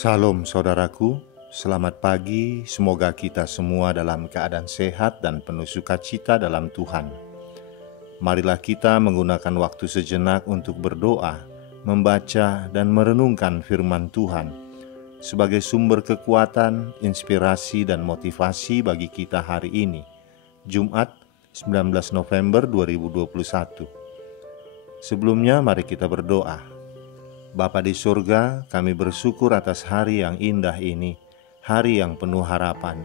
Salam saudaraku, selamat pagi, semoga kita semua dalam keadaan sehat dan penuh sukacita dalam Tuhan. Marilah kita menggunakan waktu sejenak untuk berdoa, membaca dan merenungkan firman Tuhan sebagai sumber kekuatan, inspirasi dan motivasi bagi kita hari ini, Jumat 19 November 2021. Sebelumnya mari kita berdoa. Bapa di surga, kami bersyukur atas hari yang indah ini, hari yang penuh harapan.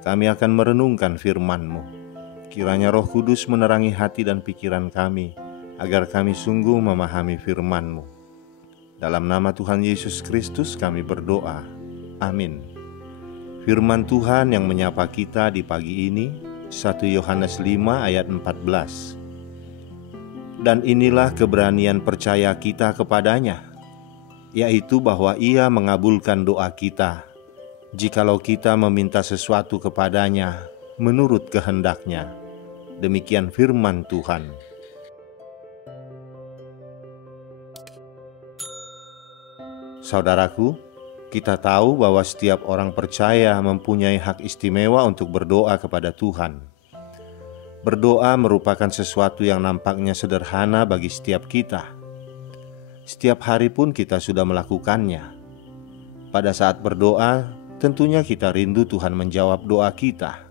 Kami akan merenungkan firman-Mu. Kiranya Roh Kudus menerangi hati dan pikiran kami, agar kami sungguh memahami firman-Mu. Dalam nama Tuhan Yesus Kristus kami berdoa. Amin. Firman Tuhan yang menyapa kita di pagi ini, 1 Yohanes 5 ayat 14. Dan inilah keberanian percaya kita kepadanya, yaitu bahwa Ia mengabulkan doa kita, jikalau kita meminta sesuatu kepadanya menurut kehendak-Nya. Demikian firman Tuhan. Saudaraku, kita tahu bahwa setiap orang percaya mempunyai hak istimewa untuk berdoa kepada Tuhan. Berdoa merupakan sesuatu yang nampaknya sederhana bagi setiap kita. Setiap hari pun kita sudah melakukannya. Pada saat berdoa, tentunya kita rindu Tuhan menjawab doa kita.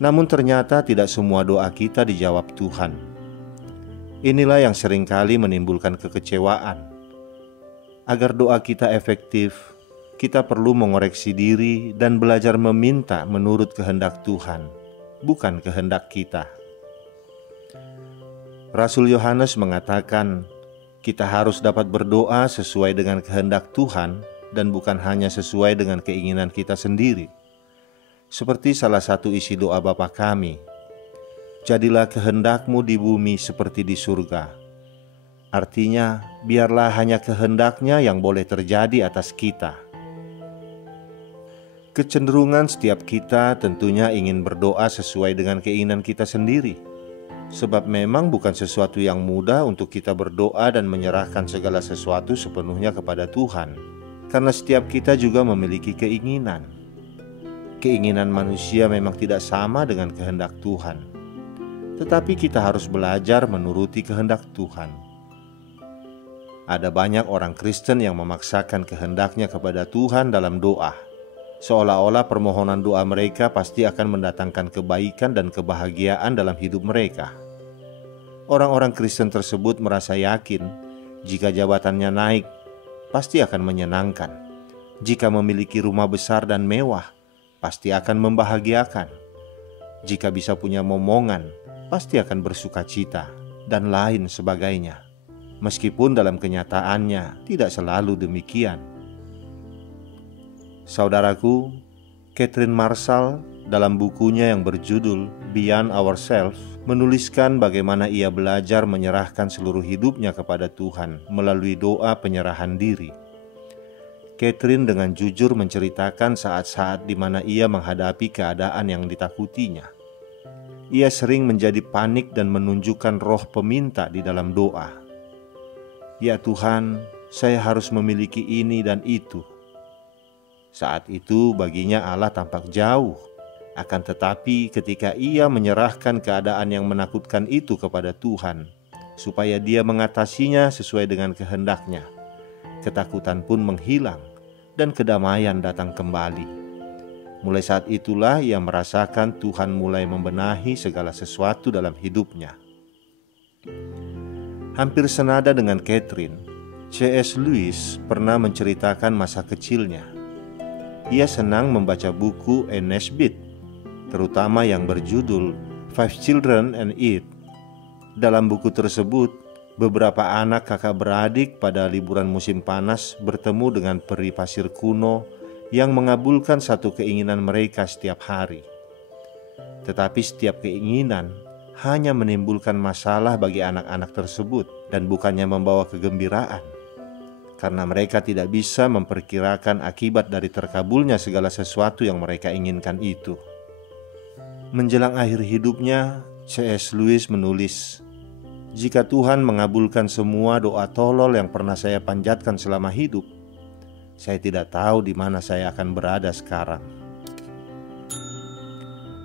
Namun ternyata tidak semua doa kita dijawab Tuhan. Inilah yang seringkali menimbulkan kekecewaan. Agar doa kita efektif, kita perlu mengoreksi diri dan belajar meminta menurut kehendak Tuhan, bukan kehendak kita. Rasul Yohanes mengatakan, kita harus dapat berdoa sesuai dengan kehendak Tuhan dan bukan hanya sesuai dengan keinginan kita sendiri. Seperti salah satu isi doa Bapa kami, jadilah kehendak-Mu di bumi seperti di surga. Artinya, biarlah hanya kehendak-Nya yang boleh terjadi atas kita. Kecenderungan setiap kita tentunya ingin berdoa sesuai dengan keinginan kita sendiri. Sebab memang bukan sesuatu yang mudah untuk kita berdoa dan menyerahkan segala sesuatu sepenuhnya kepada Tuhan. Karena setiap kita juga memiliki keinginan. Keinginan manusia memang tidak sama dengan kehendak Tuhan. Tetapi kita harus belajar menuruti kehendak Tuhan. Ada banyak orang Kristen yang memaksakan kehendaknya kepada Tuhan dalam doa. Seolah-olah permohonan doa mereka pasti akan mendatangkan kebaikan dan kebahagiaan dalam hidup mereka. Orang-orang Kristen tersebut merasa yakin jika jabatannya naik, pasti akan menyenangkan. Jika memiliki rumah besar dan mewah, pasti akan membahagiakan. Jika bisa punya momongan, pasti akan bersuka cita, dan lain sebagainya. Meskipun dalam kenyataannya tidak selalu demikian. Saudaraku, Catherine Marshall dalam bukunya yang berjudul Beyond Ourselves menuliskan bagaimana ia belajar menyerahkan seluruh hidupnya kepada Tuhan melalui doa penyerahan diri. Catherine dengan jujur menceritakan saat-saat di mana ia menghadapi keadaan yang ditakutinya. Ia sering menjadi panik dan menunjukkan roh peminta di dalam doa. Ya Tuhan, saya harus memiliki ini dan itu. Saat itu baginya Allah tampak jauh. Akan tetapi ketika ia menyerahkan keadaan yang menakutkan itu kepada Tuhan, supaya dia mengatasinya sesuai dengan kehendak-Nya, ketakutan pun menghilang dan kedamaian datang kembali. Mulai saat itulah ia merasakan Tuhan mulai membenahi segala sesuatu dalam hidupnya. Hampir senada dengan Catherine, C.S. Lewis pernah menceritakan masa kecilnya. Ia senang membaca buku Ernest Beat, terutama yang berjudul Five Children and It. Dalam buku tersebut, beberapa anak kakak beradik pada liburan musim panas bertemu dengan peri pasir kuno yang mengabulkan satu keinginan mereka setiap hari. Tetapi setiap keinginan hanya menimbulkan masalah bagi anak-anak tersebut dan bukannya membawa kegembiraan. Karena mereka tidak bisa memperkirakan akibat dari terkabulnya segala sesuatu yang mereka inginkan itu. Menjelang akhir hidupnya, C.S. Lewis menulis, "Jika Tuhan mengabulkan semua doa tolol yang pernah saya panjatkan selama hidup, Saya tidak tahu di mana saya akan berada sekarang.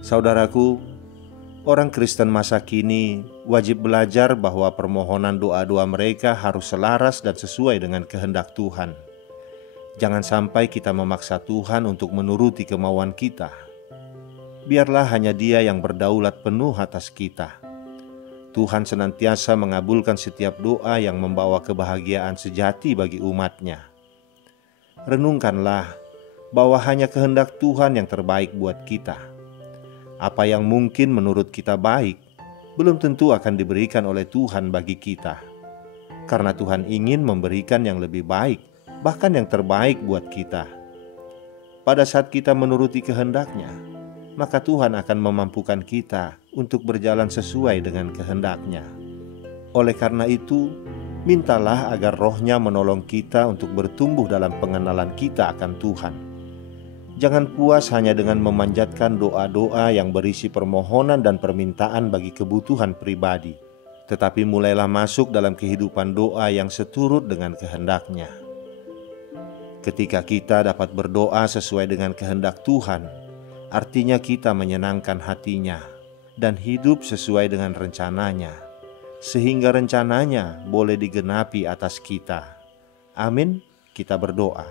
Saudaraku, orang Kristen masa kini wajib belajar bahwa permohonan doa-doa mereka harus selaras dan sesuai dengan kehendak Tuhan. Jangan sampai kita memaksa Tuhan untuk menuruti kemauan kita. Biarlah hanya Dia yang berdaulat penuh atas kita. Tuhan senantiasa mengabulkan setiap doa yang membawa kebahagiaan sejati bagi umat-Nya. Renungkanlah bahwa hanya kehendak Tuhan yang terbaik buat kita. Apa yang mungkin menurut kita baik, belum tentu akan diberikan oleh Tuhan bagi kita. Karena Tuhan ingin memberikan yang lebih baik, bahkan yang terbaik buat kita. Pada saat kita menuruti kehendak-Nya, maka Tuhan akan memampukan kita untuk berjalan sesuai dengan kehendak-Nya. Oleh karena itu, mintalah agar Roh-Nya menolong kita untuk bertumbuh dalam pengenalan kita akan Tuhan. Jangan puas hanya dengan memanjatkan doa-doa yang berisi permohonan dan permintaan bagi kebutuhan pribadi, tetapi mulailah masuk dalam kehidupan doa yang seturut dengan kehendak-Nya. Ketika kita dapat berdoa sesuai dengan kehendak Tuhan, artinya kita menyenangkan hati-Nya dan hidup sesuai dengan rencana-Nya, sehingga rencana-Nya boleh digenapi atas kita. Amin. Kita berdoa.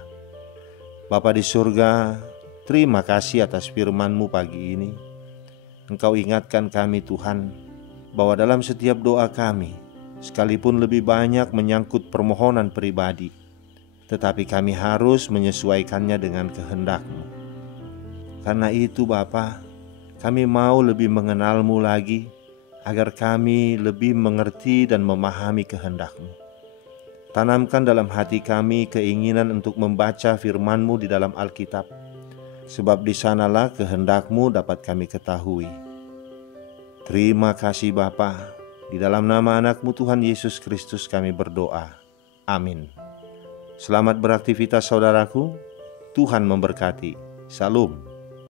Bapa di surga, terima kasih atas firman-Mu pagi ini. Engkau ingatkan kami Tuhan, bahwa dalam setiap doa kami, sekalipun lebih banyak menyangkut permohonan pribadi, tetapi kami harus menyesuaikannya dengan kehendak-Mu. Karena itu Bapa, kami mau lebih mengenal-Mu lagi, agar kami lebih mengerti dan memahami kehendak-Mu. Tanamkan dalam hati kami keinginan untuk membaca firman-Mu di dalam Alkitab, sebab di sanalah kehendak-Mu dapat kami ketahui. Terima kasih Bapa, di dalam nama anak-Mu Tuhan Yesus Kristus kami berdoa. Amin. Selamat beraktivitas saudaraku, Tuhan memberkati. Salam.